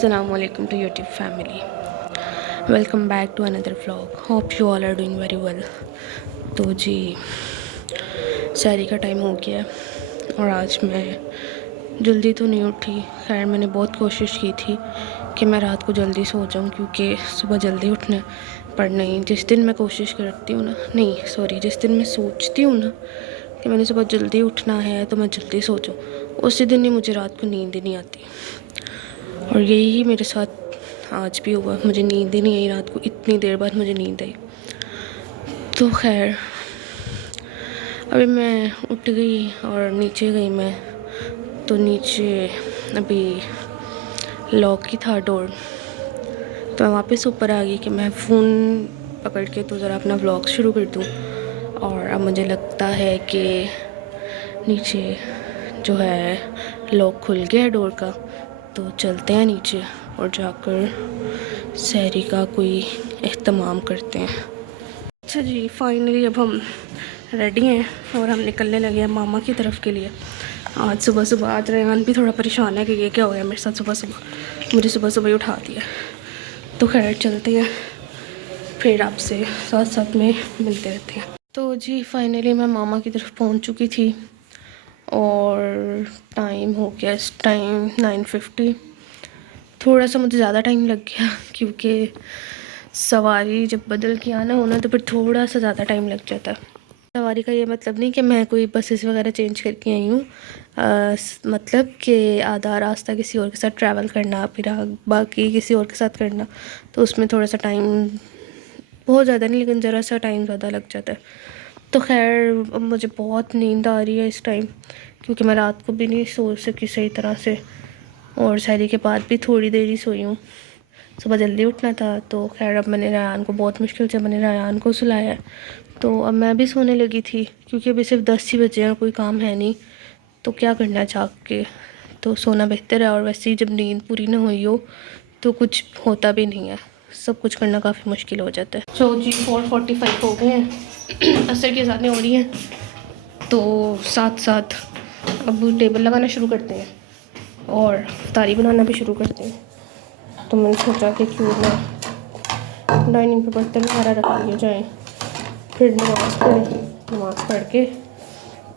Assalamualaikum to YouTube family. Welcome back to another vlog. Hope you all are doing very well. तो जी सहरी का time हो गया है और आज मैं जल्दी तो नहीं उठी। खैर मैंने बहुत कोशिश की थी कि मैं रात को जल्दी सो जाऊं क्योंकि सुबह जल्दी उठना है। पर नहीं, जिस दिन मैं कोशिश करती हूँ ना, नहीं सॉरी, जिस दिन मैं सोचती हूँ ना कि मैंने सुबह जल्दी उठना है तो मैं जल्दी सो जाऊँ, उसी दिन ही मुझे रात को नींद ही नहीं आती। और यही मेरे साथ आज भी हुआ, मुझे नींद ही नहीं आई रात को। इतनी देर बाद मुझे नींद आई। तो खैर अभी मैं उठ गई और नीचे गई मैं, तो नीचे अभी लॉक ही था डोर, तो मैं वापस ऊपर आ गई कि मैं फ़ोन पकड़ के तो ज़रा अपना व्लॉग शुरू कर दूँ। और अब मुझे लगता है कि नीचे जो है लॉक खुल गया है डोर का, तो चलते हैं नीचे और जाकर सहरी का कोई एहतमाम करते हैं। अच्छा जी, फाइनली अब हम रेडी हैं और हम निकलने लगे हैं मामा की तरफ के लिए। आज सुबह आज रेहान भी थोड़ा परेशान है कि ये क्या हो गया मेरे साथ, मुझे सुबह सुबह ही उठा दिया। तो खैर चलते हैं, फिर आपसे साथ साथ में मिलते रहते हैं। तो जी फाइनली मैं मामा की तरफ पहुंच चुकी थी और टाइम हो गया इस टाइम 9:50। थोड़ा सा मुझे ज़्यादा टाइम लग गया क्योंकि सवारी जब बदल के आना हो ना तो फिर थोड़ा सा ज़्यादा टाइम लग जाता है। सवारी का ये मतलब नहीं कि मैं कोई बसेस वगैरह चेंज करके आई हूँ, मतलब कि आधा रास्ता किसी और के साथ ट्रैवल करना, फिर बाकी किसी और के साथ करना, तो उसमें थोड़ा सा टाइम, बहुत ज़्यादा नहीं लेकिन ज़रा सा टाइम ज़्यादा लग जाता है। तो खैर अब मुझे बहुत नींद आ रही है इस टाइम क्योंकि मैं रात को भी नहीं सो सकी सही तरह से और सहरी के बाद भी थोड़ी देर ही सोई हूँ। सुबह जल्दी उठना था, तो खैर अब मैंने रायान को बहुत मुश्किल से मैंने रायान को सुलाया है। तो अब मैं भी सोने लगी थी क्योंकि अभी सिर्फ 10 ही बजे हैं, कोई काम है नहीं, तो क्या करना जाग के, तो सोना बेहतर है। और वैसे ही जब नींद पूरी ना हुई हो तो कुछ होता भी नहीं है, सब कुछ करना काफ़ी मुश्किल हो जाता है। तो जी 4:45 हो गए हैं, असर की अज़ानें हो रही हैं, तो साथ साथ अब टेबल लगाना शुरू करते हैं और इफ्तारी बनाना भी शुरू करते हैं। तो मैंने सोचा कि क्यों ना डाइनिंग पे बर्तन वगैरह रख लिए जाएँ, फिर नमाज़ पढ़ के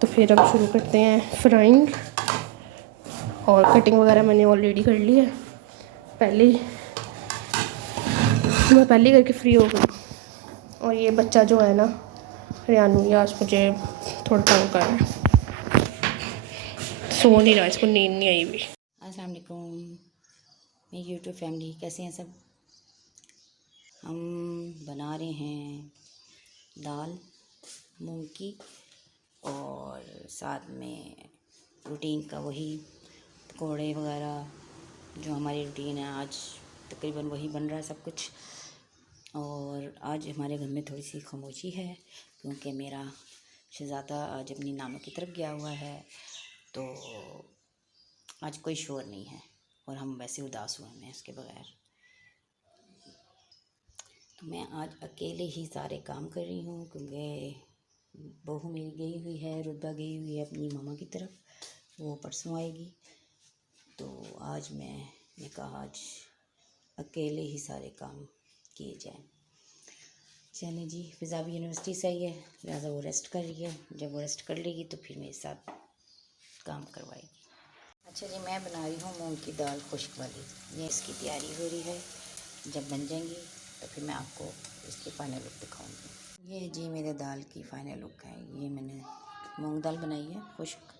तो फिर अब शुरू करते हैं फ्राइंग। और कटिंग वगैरह मैंने ऑलरेडी कर ली है, मैं पहले करके फ्री हो गई। और ये बच्चा जो है ना रियानू, ये आज मुझे थोड़ा तंग कर रहा है, सो नहीं रहा, इसको नींद नहीं आई हुई। अस्सलाम वालेकुम मेरी यूट्यूब फैमिली, कैसे हैं सब। हम बना रहे हैं दाल मूंग की और साथ में रूटीन का वही पकौड़े वगैरह जो हमारी रूटीन है, आज तकरीबन वही बन रहा है सब कुछ। और आज हमारे घर में थोड़ी सी खामोशी है क्योंकि मेरा शहज़ादा आज अपनी नानों की तरफ गया हुआ है, तो आज कोई शोर नहीं है और हम वैसे उदास हुए हैं इसके बगैर। तो मैं आज अकेले ही सारे काम कर रही हूँ क्योंकि बहू मेरी गई हुई है, रुतबा गई हुई है अपनी मामा की तरफ, वो परसों आएगी। तो आज मैंने कहा आज अकेले ही सारे काम किए जाएं। चलें जी, फ़िज़ा भी यूनिवर्सिटी से आई है, लिहाजा वो रेस्ट कर रही है, जब वो रेस्ट कर लेगी तो फिर मेरे साथ काम करवाएगी। अच्छा जी, मैं बना रही हूँ मूंग की दाल खुश्क वाली, ये इसकी तैयारी हो रही है। जब बन जाएंगी तो फिर मैं आपको इसकी फ़ाइनल लुक दिखाऊंगी। ये जी मेरे दाल की फ़ाइनल लुक है। ये मैंने मूंग दाल बनाई है खुश्क,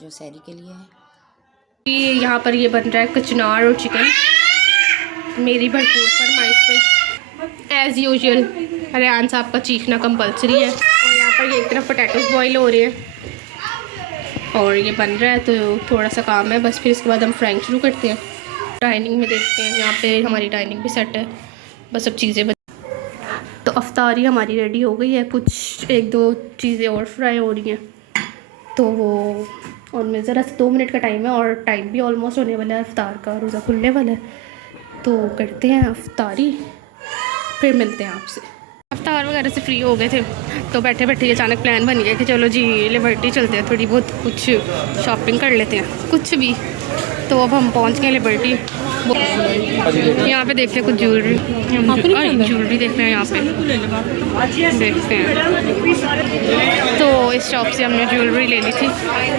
जो सहरी के लिए है। ये यहाँ पर ये बन रहा है कचनार और चिकन, मेरी भरपूर फरमाइश पे एज़ यूजुअल रेहान साहब का चीखना कंपलसरी है। और यहाँ पर ये एक तरफ पोटैटोज़ बॉईल हो रहे हैं और ये बन रहा है, तो थोड़ा सा काम है बस, फिर इसके बाद हम फ्राइंग शुरू करते हैं। डाइनिंग में देखते हैं, यहाँ पे हमारी डाइनिंग भी सेट है, बस सब चीज़ें तो अफ्तारी हमारी रेडी हो गई है, कुछ एक दो चीज़ें और फ्राई हो रही हैं, तो वो उनमें ज़रा 2 मिनट का टाइम है और टाइम भी ऑलमोस्ट होने वाला है, अफ्तार का रोज़ा खुलने वाला है। तो करते हैं अफ्तारी, फिर मिलते हैं आपसे। अफ्तार वगैरह से फ्री हो गए थे तो बैठे बैठे अचानक प्लान बन गया कि चलो जी लिबर्टी चलते हैं, थोड़ी बहुत कुछ शॉपिंग कर लेते हैं कुछ भी। तो अब हम पहुंच गए लिबर्टी। यहाँ पे देखते हैं कुछ ज्वेलरी, ज्वेलरी देखते हैं यहाँ पे, देखते हैं। तो इस शॉप से हमने ज्वेलरी ले ली थी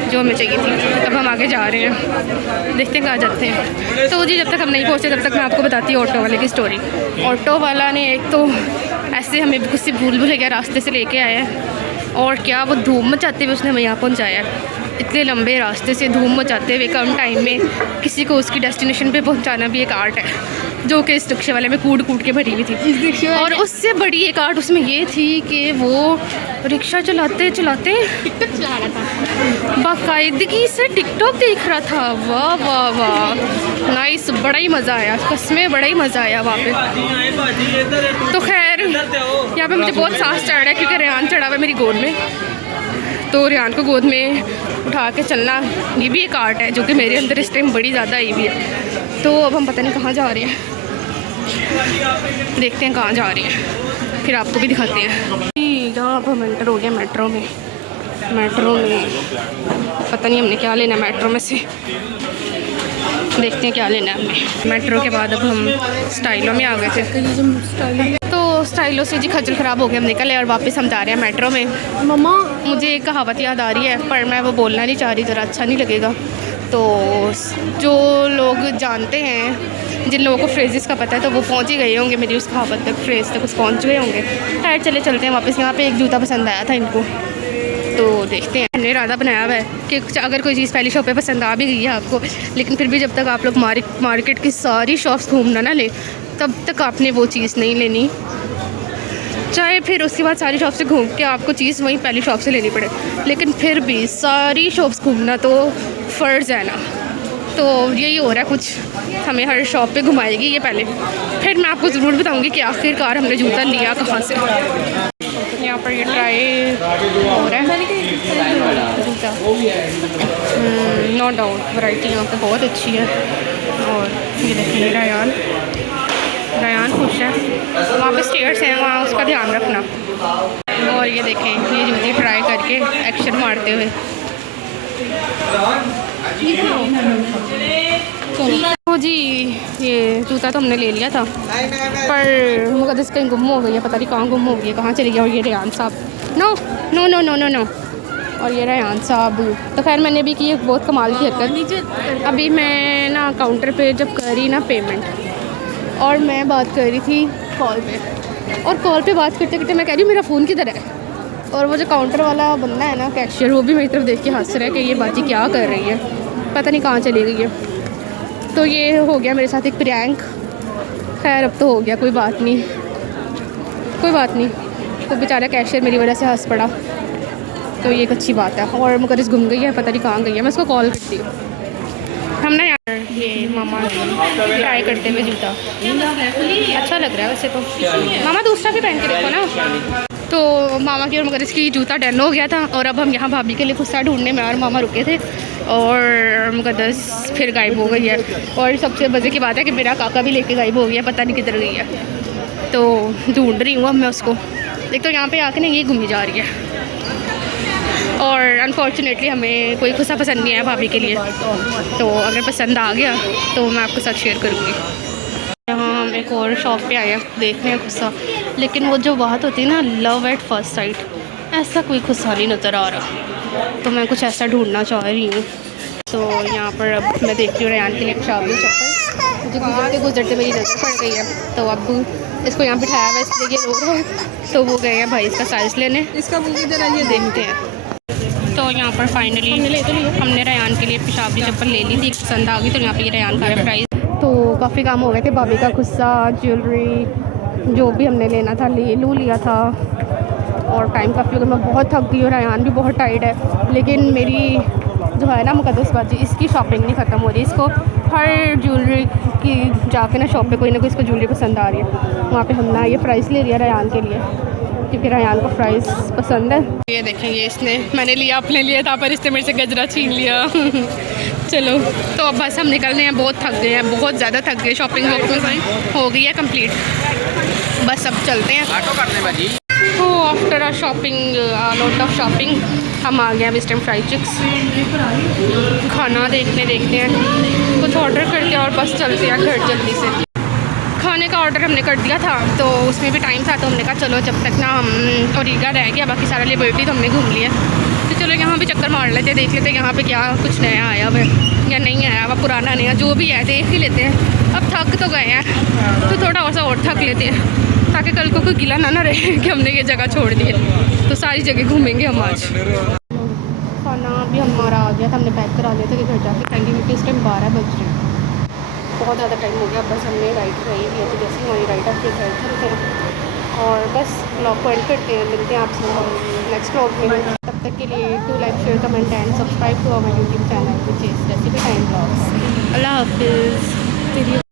जो हमें चाहिए थी। अब हम आगे जा रहे हैं, देखते हैं कहाँ जाते हैं। तो जी जब तक हम नहीं पहुँचे तब तक मैं आपको बताती हूँ ऑटो वाले की स्टोरी। ऑटो वाला ने एक तो ऐसे हमें कुछ सी भूल गया रास्ते से लेके आया है, और क्या वो धूम मचाते हुए उसने हमें यहाँ पहुँचाया है। इतने लंबे रास्ते से धूम मचाते हुए कम टाइम में किसी को उसकी डेस्टिनेशन पे पहुंचाना भी एक आर्ट है, जो कि इस रिक्शे वाले में कूद कूद के भरी हुई थी। और उससे बड़ी एक आर्ट उसमें ये थी कि वो रिक्शा चलाते चलाते टिकटॉक चला रहा था, बाकायदगी से टिकटॉक देख रहा था। वाह वाह वाह, नाइस, बड़ा ही मज़ा आया, कसमें बड़ा ही मज़ा आया वहाँ पे। तो खैर यहाँ पे मुझे बहुत सांस चढ़ रहा है क्योंकि रेहान चढ़ा हुआ है मेरी गोद में। तो रेहान को गोद में उठा के चलना ये भी एक आर्ट है जो कि मेरे अंदर इस टाइम बड़ी ज़्यादा आई हुई है। तो अब हम पता नहीं कहाँ जा रहे हैं, देखते हैं कहाँ जा रहे हैं, फिर आपको भी दिखाते हैं। यहाँ अब हम एंटर हो गए मेट्रो में। मेट्रो में पता नहीं हमने क्या लेना है मेट्रो में से, देखते हैं क्या लेना है हमें। मेट्रो के बाद अब हम स्टाइलो में आ गए थे। तो स्टाइलो से जी खज्जल ख़राब हो गया, हम निकले और वापस हम जा रहे हैं मेट्रो में। मम्मा मुझे एक कहावत याद आ रही है पर मैं वो बोलना नहीं चाह रही, ज़रा अच्छा नहीं लगेगा। तो जो लोग जानते हैं, जिन लोगों को फ्रेजेस का पता है, तो वो पहुंच ही गए होंगे मेरी उस कहावत तक, फ्रेज तक कुछ पहुंच गए होंगे। खैर चले चलते हैं वापस। यहाँ पे एक जूता पसंद आया था इनको, तो देखते हैं। हमने इरादा बनाया हुआ है कि अगर कोई चीज़ पहली शॉप पे पसंद आ भी गई है आपको, लेकिन फिर भी जब तक आप लोग मार्केट की सारी शॉप्स घूमना ना लें तब तक आपने वो चीज़ नहीं लेनी, चाहे फिर उसके बाद सारी शॉप से घूम के आपको चीज़ वहीं पहली शॉप से लेनी पड़े, लेकिन फिर भी सारी शॉप्स घूमना तो फ़र्ज़ है ना। तो यही हो रहा है कुछ, हमें हर शॉप पे घुमाएगी ये पहले, फिर मैं आपको ज़रूर बताऊंगी कि आखिरकार हमने जूता लिया कहाँ से। यहाँ पर ये ट्राई हो रहा है जूता, नो डाउट वैरायटी यहाँ पे बहुत अच्छी है। और ये देखिए रायान खुश है, वहाँ पे स्टेयर्स हैं, वहाँ उसका ध्यान रखना। और ये देखें ये जूती ट्राई करके एक्शन मारते हुए। तो जी ये जूता तो हमने ले लिया था, पर मुकद्दस कहीं गुम हो गई है, पता नहीं कहाँ गुम हो गई है, कहाँ चली गई। और ये रेहान साहब, no no no no no no, और ये रेहान साहब। तो खैर मैंने भी की एक बहुत कमाल की हरकत। अभी मैं ना काउंटर पे जब करी ना पेमेंट, और मैं बात कर रही थी कॉल पे, और कॉल पे बात करते करते मैं कह रही हूँ मेरा फ़ोन किधर है, और वो जो काउंटर वाला बंदा है ना कैशियर, वो भी मेरी तरफ देख के हंस रहा है कि ये बाजी क्या कर रही है, पता नहीं कहाँ चली गई है। तो ये हो गया मेरे साथ एक प्रैंक। खैर अब तो हो गया, कोई बात नहीं, कोई बात नहीं। तो बेचारा कैशियर मेरी वजह से हंस पड़ा, तो ये एक अच्छी बात है। और मुकद्दस गुम गई है, पता नहीं कहाँ गई है, मैं उसको कॉल करती हूँ। हम ना यार ये मामा ट्राई करते हुए जूता, अच्छा लग रहा है वैसे तो। मामा दूसरा भी पहन के देखो ना। तो मामा की और मुकद्दस की जूता डन हो गया था, और अब हम यहाँ भाभी के लिए गुस्सा ढूंढने में और मामा रुके थे, और मुकद्दस फिर गायब हो गई है। और सबसे मज़े की बात है कि मेरा काका भी लेके गायब हो गया, पता नहीं किधर गई है। तो ढूंढ रही हूँ अब मैं उसको। एक तो यहाँ पे आके ना ये घूमी जा रही है, और अनफॉर्चुनेटली हमें कोई गुस्सा पसंद नहीं है भाभी के लिए, तो अगर पसंद आ गया तो मैं आपके साथ शेयर करूँगी। यहाँ हम एक और शॉप पे आए हैं, देखने हैं गुस्सा, लेकिन वो जो बात होती है ना लव एट फर्स्ट साइट, ऐसा कोई गुस्सा नहीं नज़र आ रहा, तो मैं कुछ ऐसा ढूंढना चाह रही हूँ। तो यहाँ पर अब मैं देख रही हूँ रेहान के लिए शाबी चप्पल, मुझे गुजरते गुजरते मेरी नज़र पड़ गई है, तो अब इसको यहाँ बिठाया हुआ इसलिए ये रो रहा है, तो वो गए हैं भाई इसका साइज़ लेने, इसका मुझे ज़रा ये देखते हैं। तो यहाँ पर फाइनली हमने रेहान के लिए पेशाबी चप्पल ले ली थी, पसंद आ गई, तो यहाँ पे ये रेहान का है प्राइस। तो काफ़ी काम हो गए थे, भाभी का गुस्सा, ज्वेलरी, जो भी हमने लेना था लिया था, और टाइम काफ़ी हो गया, मैं बहुत थक गई और रेहान भी बहुत टाइट है। लेकिन मेरी जो है ना मुकद्दस बाजी, इसकी शॉपिंग नहीं ख़त्म हो रही, इसको हर ज्वेलरी की जाके ना शॉप पे कोई ना कोई इसको ज्वेलरी पसंद आ रही है। वहाँ पे हम ना ये प्राइस ले लिया रेहान के लिए, क्योंकि रेहान को फ्राइज़ पसंद है। ये देखेंगे इसने, मैंने लिया अपने लिए था, पर इसने मेरे से गजरा छीन लिया। चलो तो अब बस हम निकलने हैं, बहुत थक गए हैं, बहुत ज़्यादा थक गए। शॉपिंग हो गई है कंप्लीट, बस अब चलते हैं ऑटो करने बाजी। तो after a shopping, lot of shopping, हम आ गए हैं वेस्टर्न फ्राइड चिक्स खाना देखते हैं, कुछ ऑर्डर करते हैं और बस चलते हैं घर जल्दी से। खाने का ऑर्डर हमने कर दिया था, तो उसमें भी टाइम था, तो हमने कहा चलो जब तक ना हम ओरिगा रह गया, बाकी सारा लिबर्टी तो हमने घूम लिया, तो चलो यहाँ भी चक्कर मार लेते, देख लेते यहाँ पे क्या कुछ नया आया हुआ है या नहीं आया हुआ, पुराना नया जो भी है देख ही लेते हैं। अब थक तो गए हैं तो थोड़ा और थक लेते हैं, ताकि कल को कोई गिला ना रहे कि हमने ये जगह छोड़ दी है। तो सारी जगह घूमेंगे हम आज। खाना भी हमारा आ गया था, हमने पैक करा लिया था कि घर जाके खाएंगे, क्योंकि इस टाइम 12 बज रहे हैं, बहुत ज़्यादा टाइम हो गया। बस हमने राइड रही है, तो जैसे हमारी राइड आपके घर चलते हैं और बस ब्लॉग को एंड करते हैं। मिलते हैं आपसे नेक्स्ट ब्लॉग में, तब तक के लिए do like share comment and subscribe to our YouTube channel which is recipe time blogs. अल्लाह हाफिज़।